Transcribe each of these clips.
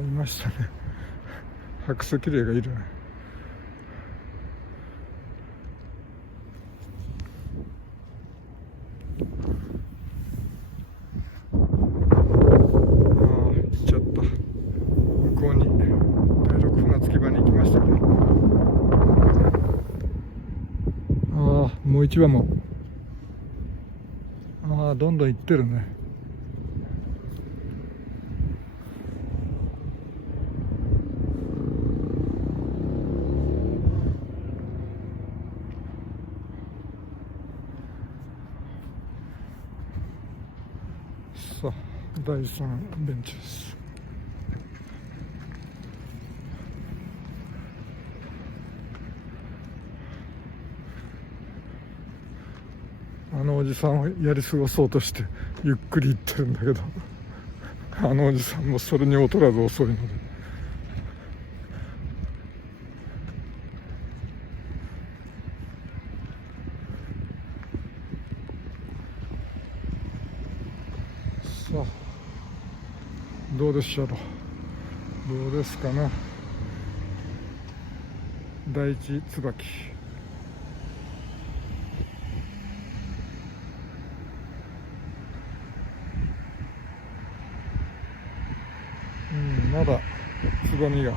いましたね。白石霊がいるね。行っちゃった。向こうに第6船着き場に行きましたね。もう一羽もどんどん行ってるね。さあ第3ベンチです。あのおじさんをやり過ごそうとしてゆっくり行ってるんだけど、あのおじさんもそれに劣らず遅いので、さあどうでしょう。どうですかな。第一椿、まだつぼみがあ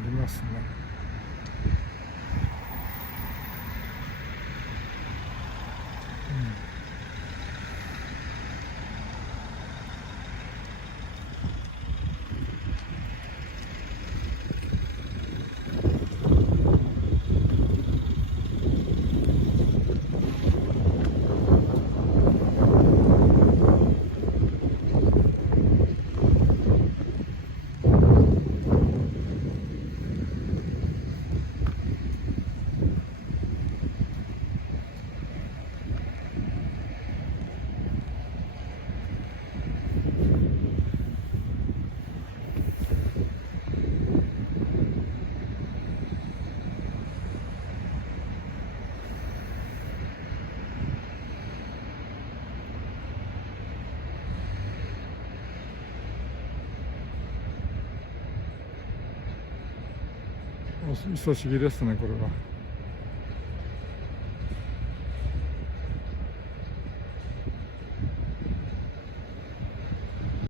りますね。久しぶりですね、これは。